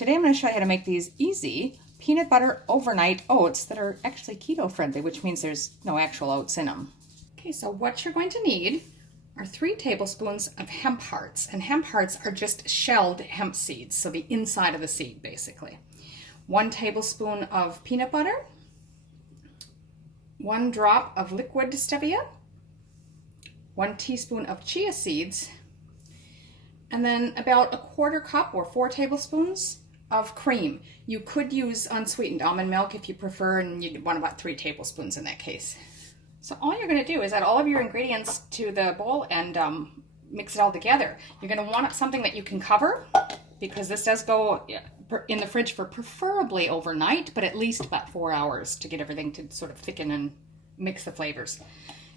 Today I'm going to show you how to make these easy peanut butter overnight oats that are actually keto friendly, which means there's no actual oats in them. Okay, so what you're going to need are 3 tablespoons of hemp hearts, and hemp hearts are just shelled hemp seeds, so the inside of the seed basically. 1 tablespoon of peanut butter, 1 drop of liquid stevia, 1 teaspoon of chia seeds, and then about 1/4 cup or 4 tablespoons of cream. You could use unsweetened almond milk if you prefer, and you'd want about 3 tablespoons in that case. So all you're going to do is add all of your ingredients to the bowl and mix it all together. You're going to want something that you can cover, because this does go in the fridge for preferably overnight, but at least about 4 hours to get everything to sort of thicken and mix the flavors.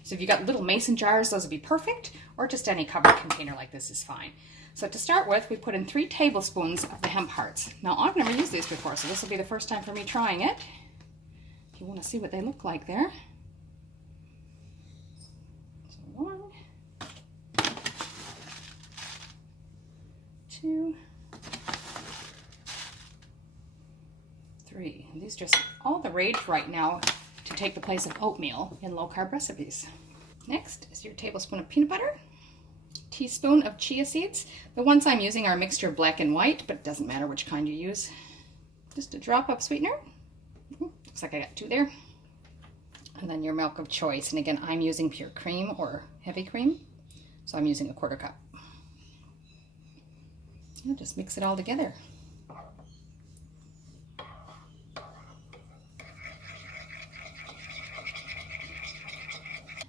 So if you've got little mason jars, those would be perfect, or just any covered container like this is fine. So to start with, we put in 3 tablespoons of the hemp hearts. Now, I've never used these before, so this will be the first time for me trying it. If you want to see what they look like there. So 1, 2, 3. These are just all the rage right now to take the place of oatmeal in low-carb recipes. Next is your tablespoon of peanut butter, teaspoon of chia seeds. The ones I'm using are a mixture of black and white, but it doesn't matter which kind you use. Just a drop of sweetener. Looks like I got 2 there. And then your milk of choice. And again, I'm using pure cream or heavy cream, so I'm using 1/4 cup. I'll just mix it all together.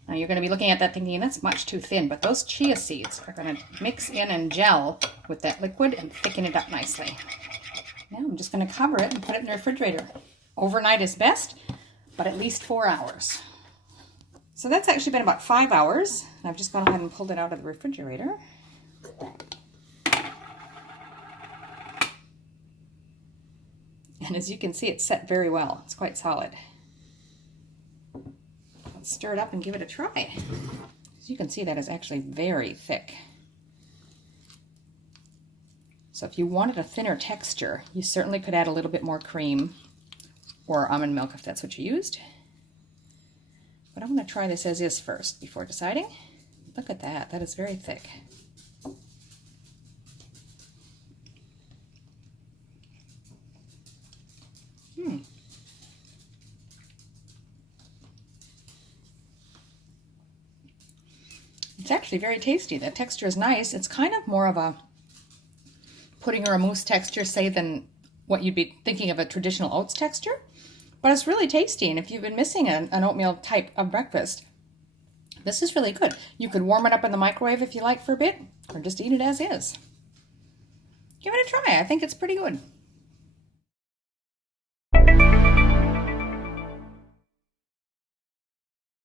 Now you're going to be looking at that thinking, that's much too thin, but those chia seeds are going to mix in and gel with that liquid and thicken it up nicely. Now I'm just going to cover it and put it in the refrigerator. Overnight is best, but at least 4 hours. So that's actually been about 5 hours, and I've just gone ahead and pulled it out of the refrigerator. And as you can see, it's set very well. It's quite solid. Stir it up and give it a try. As you can see, that is actually very thick. So if you wanted a thinner texture, you certainly could add a little bit more cream or almond milk if that's what you used. But I'm going to try this as is first before deciding. Look at that. That is very thick. It's actually very tasty. The texture is nice. It's kind of more of a pudding or a mousse texture, say, than what you'd be thinking of a traditional oats texture. But it's really tasty, and if you've been missing an oatmeal type of breakfast, this is really good. You could warm it up in the microwave if you like for a bit, or just eat it as is. Give it a try. I think it's pretty good.